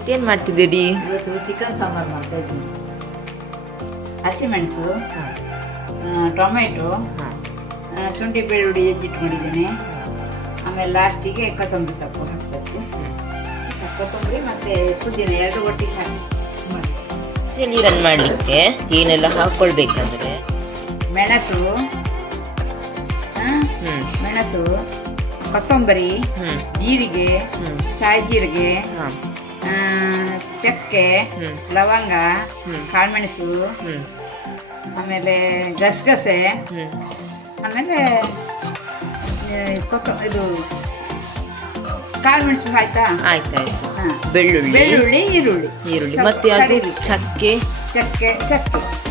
ಇವತ್ತೇನು ಮಾಡ್ತಿದ್ದೀರಿ? ಇವತ್ತು ಚಿಕನ್ ಸಾಂಬಾರು ಮಾಡ್ತಾ ಇದ್ದೀನಿ. ಹಸಿಮೆಣಸು, ಟೊಮೆಟೊ, ಶುಂಠಿ ಬೆಳ್ಳುಳ್ಳಿ ಜಜ್ಜಿಟ್ಕೊಂಡಿದ್ದೀನಿ. ಆಮೇಲೆ ಲಾಸ್ಟಿಗೆ ಕೊತ್ತಂಬರಿ ಸೊಪ್ಪು ಹಾಕಬೇಕು. ಕೊತ್ತಂಬರಿ ಮತ್ತು ಪುದೀನ ಎರಡು ಒಟ್ಟಿಗೆ ಹಾಕಿ ಮಾಡಿ. ನೀರನ್ನು ಮಾಡಲಿಕ್ಕೆ ಏನೆಲ್ಲ ಹಾಕ್ಕೊಳ್ಬೇಕಂದ್ರೆ ಮೆಣಸು, ಕೊತ್ತಂಬರಿ, ಜೀರಿಗೆ, ಸಾಯಿ ಜೀರಿಗೆ, ಚಕ್ಕೆ, ಲವಂಗ, ಕಾಳುಮೆಣಸು, ಆಮೇಲೆ ಗಸಗಸೆ, ಆಮೇಲೆ ಇದು ಕಾಳುಮೆಣಸು ಆಯ್ತಾ? ಆಯ್ತಾಯ್ತು. ಬೆಳ್ಳುಳ್ಳಿ, ಈರುಳ್ಳಿ ಮತ್ತೆ ಅದು ಚಕ್ಕೆ,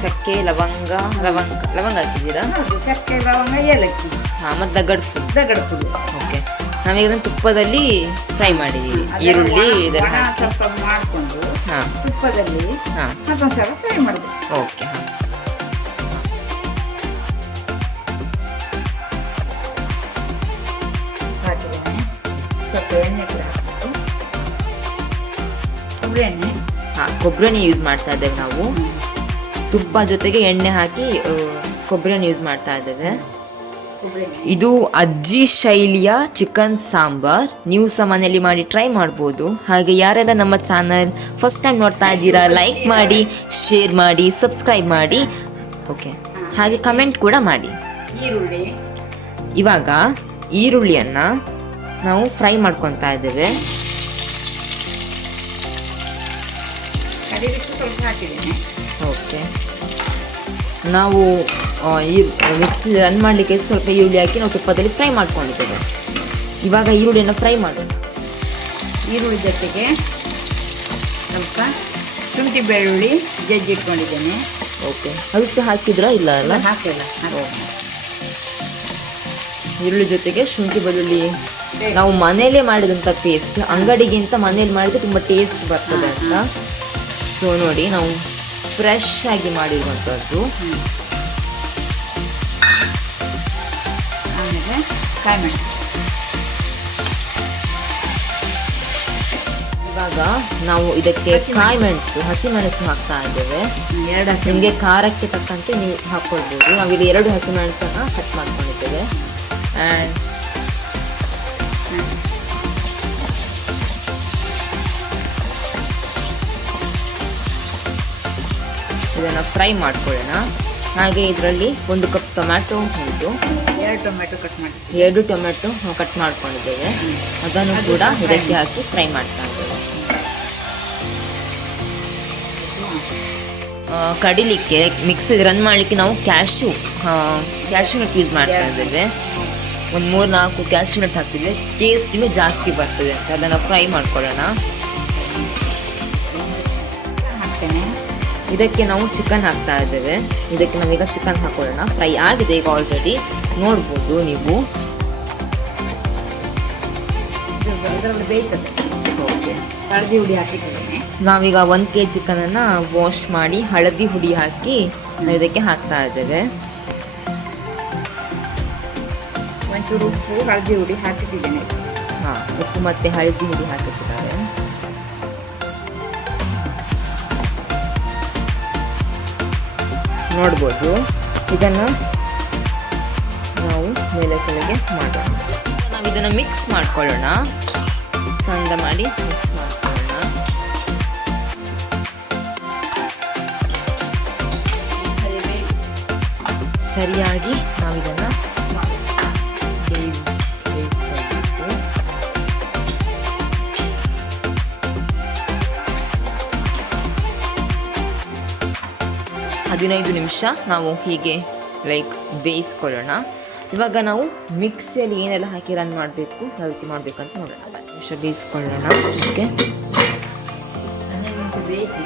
ಚಕ್ಕೆ, ಲವಂಗ ಹಾಕಿದ್ದೀರಾ? ಚಕ್ಕೆ, ಲವಂಗ, ಏಲಕ್ಕಿ, ಮತ್ತೆ ದಗಡ್ ಪುಡಿ. ಓಕೆ, ನಾವೀಗ ತುಪ್ಪದಲ್ಲಿ ಫ್ರೈ ಮಾಡಿದ್ದೀವಿ ಈರುಳ್ಳಿ ಇದೆಲ್ಲ ಸ್ವಲ್ಪ ಮಾಡಿಕೊಂಡು ತುಪ್ಪದಲ್ಲಿ ಮತ್ತೊಂದ್ಸಲ ಫ್ರೈ ಮಾಡಬೇಕು. ಓಕೆ, ಹಾಕಿದ್ದೇನೆ. ಸ್ವಲ್ಪ ಎಣ್ಣೆ ಕೂಡ ಹಾಕಬೇಕು. ಕೊಬ್ಬರಿ ಎಣ್ಣೆ. ಕೊಬ್ಬರಿ ಎಣ್ಣೆ ಯೂಸ್ ಮಾಡ್ತಾ ಇದ್ದೇವೆ ನಾವು. ತುಪ್ಪ ಜೊತೆಗೆ ಎಣ್ಣೆ ಹಾಕಿ ಕೊಬ್ಬರಿ ಎಣ್ಣೆ ಯೂಸ್ ಮಾಡ್ತಾ ಇದ್ದೇವೆ. ಇದು ಅಜ್ಜಿ ಶೈಲಿಯ ಚಿಕನ್ ಸಾಂಬಾರ್. ನೀವು ಸಹ ಮನೆಯಲ್ಲಿ ಮಾಡಿ ಟ್ರೈ ಮಾಡ್ಬೋದು. ಹಾಗೆ ಯಾರೆಲ್ಲ ನಮ್ಮ ಚಾನಲ್ ಫಸ್ಟ್ ಟೈಮ್ ನೋಡ್ತಾ ಇದ್ದೀರಾ, ಲೈಕ್ ಮಾಡಿ, ಶೇರ್ ಮಾಡಿ, ಸಬ್ಸ್ಕ್ರೈಬ್ ಮಾಡಿ. ಓಕೆ, ಹಾಗೆ ಕಮೆಂಟ್ ಕೂಡ ಮಾಡಿ. ಇವಾಗ ಈರುಳ್ಳಿಯನ್ನು ನಾವು ಫ್ರೈ ಮಾಡ್ಕೊತಾ ಇದ್ದೇವೆ. ಓಕೆ, ನಾವು ಈ ಮಿಕ್ಸಿ ರನ್ ಮಾಡಲಿಕ್ಕೆ ಸ್ವಲ್ಪ ಈರುಳ್ಳಿ ಹಾಕಿ ನಾವು ತುಪ್ಪದಲ್ಲಿ ಫ್ರೈ ಮಾಡ್ಕೊಂಡಿದ್ದೇವೆ. ಇವಾಗ ಈರುಳ್ಳಿಯನ್ನು ಫ್ರೈ ಮಾಡೋಣ. ಈರುಳ್ಳಿ ಜೊತೆಗೆ ಸ್ವಲ್ಪ ಶುಂಠಿ ಬೆಳ್ಳುಳ್ಳಿ ಜಜ್ಜಿಟ್ಕೊಂಡಿದ್ದೇನೆ. ಓಕೆ, ಅದು ಸಹ ಹಾಕಿದ್ರಾ? ಇಲ್ಲ ಅಲ್ಲ, ಹಾಕಿಲ್ಲ. ಈರುಳ್ಳಿ ಜೊತೆಗೆ ಶುಂಠಿ ಬೆಳ್ಳುಳ್ಳಿ ನಾವು ಮನೆಯಲ್ಲೇ ಮಾಡಿದಂಥ ಪೇಸ್ಟ್, ಅಂಗಡಿಗಿಂತ ಮನೇಲಿ ಮಾಡಿದ್ರೆ ತುಂಬ ಟೇಸ್ಟ್ ಬರ್ತದೆ ಅಂತ. ಸೊ ನೋಡಿ, ನಾವು ಫ್ರೆಶ್ ಆಗಿ ಮಾಡಿರುವಂಥದ್ದು. ಆಮೇಲೆ ಕಾಳುಮೆಣಸು. ಇವಾಗ ನಾವು ಇದಕ್ಕೆ ಕಾಳುಮೆಣಸು, ಹಸಿಮೆಣಸು ಹಾಕ್ತಾ ಇದ್ದೇವೆ. ನಿಮಗೆ ಖಾರಕ್ಕೆ ತಕ್ಕಂತೆ ನೀವು ಹಾಕ್ಕೊಳ್ಬೋದು. ನಾವಿಲ್ಲಿ 2 ಹಸಿಮೆಣಸನ್ನು ಕಟ್ ಮಾಡ್ಕೊಂಡಿದ್ದೇವೆ. ಆ್ಯಂಡ್ ಇದನ್ನು ಫ್ರೈ ಮಾಡ್ಕೊಳ್ಳೋಣ. ಹಾಗೆ ಇದರಲ್ಲಿ 1 ಕಪ್ ಟೊಮ್ಯಾಟೊ ಉಂಟು. 2 ಟೊಮೆಟೊ ಕಟ್ ಮಾಡ್ಕೊಂಡಿದ್ದೇವೆ. ಅದನ್ನು ಕೂಡ ಇದಕ್ಕೆ ಹಾಕಿ ಫ್ರೈ ಮಾಡ್ತಾ ಇದ್ದೇವೆ. ಕಡಿಲಿಕ್ಕೆ ಮಿಕ್ಸಿ ರನ್ ಮಾಡಲಿಕ್ಕೆ ನಾವು ಕ್ಯಾಶ್ಯೂ ನಟ್ ಯೂಸ್ ಮಾಡ್ತಾ ಇದ್ದೇವೆ. ಒಂದು 3-4 ಕ್ಯಾಶ್ಯೂ ನಟ್ ಹಾಕ್ತಿದ್ದೆ, ಟೇಸ್ಟ್ ಇನ್ನೂ ಜಾಸ್ತಿ ಬರ್ತದೆ ಅಂತ. ಅದನ್ನು ಫ್ರೈ ಮಾಡ್ಕೊಳ್ಳೋಣ. ಇದಕ್ಕೆ ನಾವು ಚಿಕನ್ ಹಾಕ್ತಾ ಇದ್ದೇವೆ. ಇದಕ್ಕೆ ನಾವೀಗ ಚಿಕನ್ ಹಾಕೊಳ್ಳೋಣ. ಫ್ರೈ ಆಗಿದೆ ಈಗ ಆಲ್ರೆಡಿ, ನೋಡ್ಬೋದು ನೀವು. ಓಕೆ, ಹಳದಿ ಹುಡಿ ಹಾಕಿದ್ದೇನೆ. ನಾವೀಗ 1 kg ಚಿಕನನ್ನು ವಾಶ್ ಮಾಡಿ ಹಳದಿ ಹುಡಿ ಹಾಕಿ ನಾವು ಇದಕ್ಕೆ ಹಾಕ್ತಾ ಇದ್ದೇವೆ. ಒಂಚೂರು ಉಪ್ಪು, ಹಳದಿ ಹುಡಿ ಹಾಕಿಟ್ಟಿದ್ದೇನೆ. ಉಪ್ಪು ಮತ್ತು ಹಳದಿ ಹುಡಿ ಹಾಕಿಟ್ಟಿದ್ದಾರೆ. ನೋಡ್ಬೋದು. ಇದನ್ನು ನಾವು ಮೇಲೆ ಕೆಳಗೆ ಮಾಡೋಣ. ನಾವು ಇದನ್ನು ಮಿಕ್ಸ್ ಮಾಡ್ಕೊಳ್ಳೋಣ. ಚಂದ ಮಾಡಿ ಮಿಕ್ಸ್ ಮಾಡ್ಕೊಳ್ಳೋಣ. ಸರಿಯಾಗಿ ನಾವಿದನ್ನು ಬೇಯಿಸ್ಕೊಳ್ಬೇಕು. 15 ನಿಮಿಷ ನಾವು ಹೀಗೆ ಬೇಯಿಸ್ಕೊಳ್ಳೋಣ. ಇವಾಗ ನಾವು ಮಿಕ್ಸಿಯಲ್ಲಿ ಏನೆಲ್ಲ ಹಾಕಿ ರನ್ ಮಾಡಬೇಕು, ಯಾವ ರೀತಿ ಮಾಡಬೇಕಂತ ನೋಡೋಣ. 15 ನಿಮಿಷ ಬೇಯಿಸ್ಕೊಳ್ಳೋಣ. ಓಕೆ, 15 ನಿಮಿಷ ಬೇಯಿಸಿ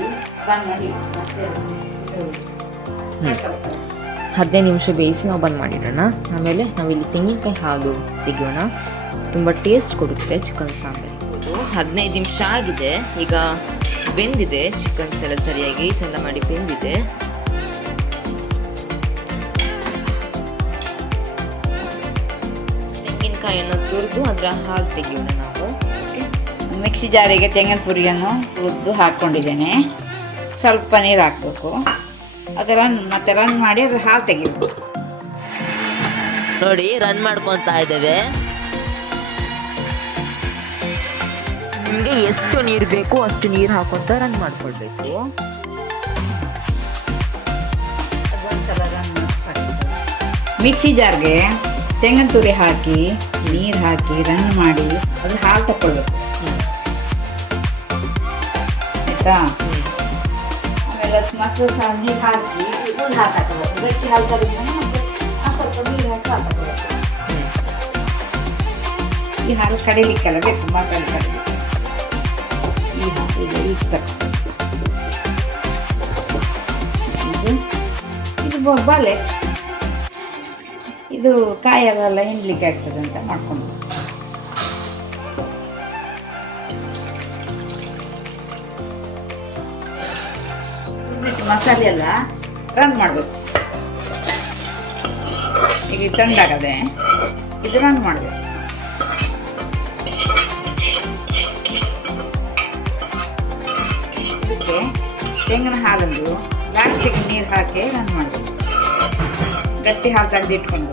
15 ನಿಮಿಷ ಬೇಯಿಸಿ ನಾವು ಬಂದ್ ಮಾಡಿಡೋಣ. ಆಮೇಲೆ ನಾವಿಲ್ಲಿ ತೆಂಗಿನಕಾಯಿ ಹಾಲು ತೆಗೆಯೋಣ. ತುಂಬ ಟೇಸ್ಟ್ ಕೊಡುತ್ತೆ ಚಿಕನ್ ಸಾಂಬಾರು. 15 ನಿಮಿಷ ಆಗಿದೆ. ಈಗ ಬೆಂದಿದೆ ಚಿಕನ್ಸ್ ಎಲ್ಲ ಸರಿಯಾಗಿ ಚಂದ ಮಾಡಿ ಬೆಂದಿದೆ. ತೆಂಗಿನಕಾಯಿಯನ್ನು ತುರಿದು ಅದರ ಹಾಲು ತೆಗೆಯೋಣ ನಾವು. ಓಕೆ, ಮಿಕ್ಸಿ ಜಾರಿಗೆ ತೆಂಗಿನ ತುರಿಯನ್ನು ಹುರಿದು ಹಾಕ್ಕೊಂಡಿದ್ದೇನೆ. ಸ್ವಲ್ಪ ನೀರು ಹಾಕಬೇಕು. ಅದು ಮತ್ತೆ ರನ್ ಮಾಡಿ ಅದು ಹಾಲು ತೆಗಿಬೇಕು. ನೋಡಿ ರನ್ ಮಾಡ್ಕೊತಾ ಇದ್ದೇವೆ. ನಿಮಗೆ ಎಷ್ಟು ನೀರು ಬೇಕು ಅಷ್ಟು ನೀರು ಹಾಕೊಂತ ರನ್ ಮಾಡ್ಕೊಳ್ಬೇಕು. ಅದೊಂದ್ಸಲ ರನ್ ಮಿಕ್ಸಿ ಜಾರ್ಗೆ ತೆಂಗಿನ ತುರಿ ಹಾಕಿ ನೀರು ಹಾಕಿ ರನ್ ಮಾಡಿ ಅದ್ರ ಹಾಲು ತಗೊಳ್ಬೇಕು. ಆಯ್ತಾ? ಆಮೇಲೆ ಮತ್ತೆ ನೀರು ಹಾಕಿ ಉದ್ದು ಹಾಕಬೇಕು. ಗಟ್ಟಿ ಹಾಲು ತೆಗೆದ್ಮೇಲೆ ಮತ್ತೆ ಸ್ವಲ್ಪ ನೀರು ಹಾಕಿ ಹಾಲು ತಗೊಳ್ಬೇಕು. ಈ ಹಾಲು ಕಡಿಲಿಕ್ಕೆಲ್ಲ ಬೇಕು, ಮಸಾಲೆ ಕಡಿಲಿಕ್ಕೆ. ಈ ಹಾಲು ಇದು ಬಾಲೆ, ಇದು ಕಾಯಲ್ಲೆಲ್ಲ ಹಿಂಡ್ಲಿಕ್ಕೆ ಆಗ್ತದೆ ಅಂತ ಮಾಡ್ಕೊಂಡು ಮಸಾಲೆ ಎಲ್ಲ ರನ್ ಮಾಡಬೇಕು. ಈಗ ಇದು ತಣ್ಣಗಾಗದೆ ಇದು ರನ್ ಮಾಡಬೇಕು. ಇದಕ್ಕೆ ತೆಂಗಿನ ಹಾಲಂದು ಲಾಸ್ಟಿಗೆ ನೀರು ಹಾಕಿ ರನ್ ಮಾಡಬೇಕು. ಗಟ್ಟಿ ಹಾಲು ತೆಗೆದಿಟ್ಕೊಂಡು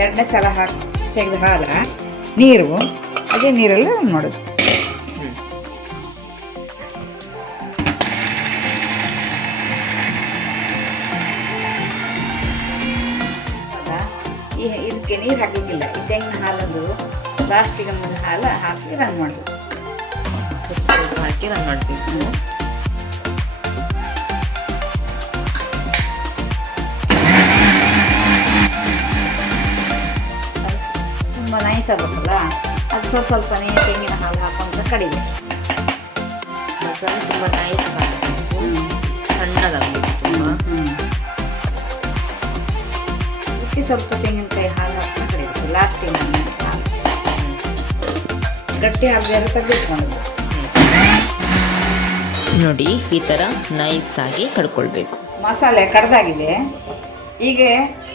ಎರಡನೇ ಸಲ ಹಾಕಿ ತೆಗೆದ ಹಾಲ ನೀರು ಅದೇ ನೀರಲ್ಲಿ ರನ್ ಮಾಡೋದು. ಇದಕ್ಕೆ ನೀರು ಹಾಕಲಿಕ್ಕಿಲ್ಲ. ಈ ತೆಂಗಿನ ಹಾಲಂದು ಲಾಸ್ಟಿಗೆ ಹಾಲು ಹಾಕಿ ರನ್ ಮಾಡೋದು. ಸ್ವಲ್ಪ ಸ್ವಲ್ಪ ಹಾಕಿ ರನ್ ಮಾಡಬೇಕು. ತುಂಬ ನೈಸ್ ಆಗಬೇಕಲ್ಲ, ಅದು ಸ್ವಲ್ಪ ನೀರು ತೆಂಗಿನ ಹಾಲು ಹಾಕೊಂತ ಕಡಿಬೇಕು. ಮಸಾಲೆ ತುಂಬ ನೈಸ್ ಆಗಬೇಕು, ಸಣ್ಣದಾಗಬೇಕು ತುಂಬ. ಅದಕ್ಕೆ ಸ್ವಲ್ಪ ತೆಂಗಿನಕಾಯಿ ಹಾಲು ಹಾಕ್ತಾ ಕಡಿಬೇಕು. ಲಾಸ್ಟಿಗೆ ಹಾಲು ಗಟ್ಟಿ ಹಾಲು ಬೇರೆ ತೆಗೆದಿಟ್ಕೊಂಡು ನೋಡಿ ಈ ಥರ ನೈಸ್ ಆಗಿ ಕಡ್ಕೊಳ್ಬೇಕು. ಮಸಾಲೆ ಕಡ್ದಾಗಿದೆ. ಈಗ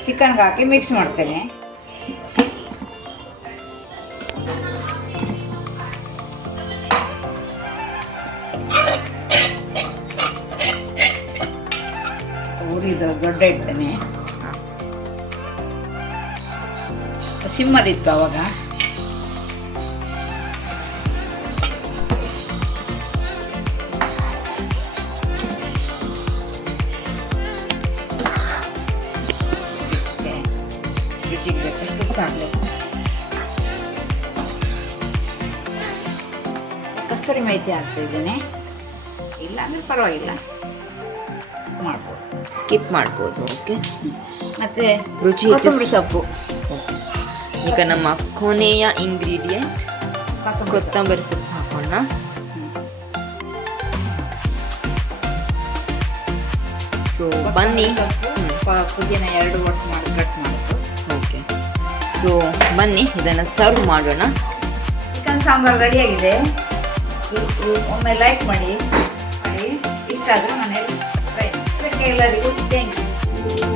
ಚಿಕನ್ಗೆ ಹಾಕಿ ಮಿಕ್ಸ್ ಮಾಡ್ತೇನೆ. ಊರಿದ ದೊಡ್ಡ ಇಡ್ತೇನೆ. ಸಿಮ್ಮಲ್ಲಿತ್ತು ಅವಾಗ. ಕಸ್ತೂರಿ ಮೇಥಿ ಹಾಕ್ತಾ ಇದ್ದೇನೆ. ಇಲ್ಲ ಅಂದ್ರೆ ಪರವಾಗಿಲ್ಲ, ಮಾಡ್ಬೋದು, ಸ್ಕಿಪ್ ಮಾಡ್ಬೋದು. ಓಕೆ, ಮತ್ತೆ ರುಚಿ ಕೊತ್ತಂಬರಿ ಸೊಪ್ಪು. ಈಗ ನಮ್ಮ ಕೊನೆಯ ಇಂಗ್ರೀಡಿಯೆಂಟ್ ಕೊತ್ತಂಬರಿ ಸೊಪ್ಪು ಹಾಕೋಣ. ಸೊ ಬನ್ನಿ, ಪುದೀನ ಎರಡು ಒಟ್ಟು ಮಾಡಿ ಕಟ್ ಮಾಡೋದು. ಓಕೆ, ಸೊ ಬನ್ನಿ ಇದನ್ನು ಸರ್ವ್ ಮಾಡೋಣ. ಚಿಕನ್ ಸಾಂಬಾರು ರೆಡಿಯಾಗಿದೆ. ಒಮ್ಮೆ ಲೈಕ್ ಮಾಡಿ ಇಷ್ಟ ಆದರೆ ಮನೆಯಲ್ಲಿ ಟ್ರೈ. ಎಲ್ಲರಿಗೂ ಥ್ಯಾಂಕ್ ಯು.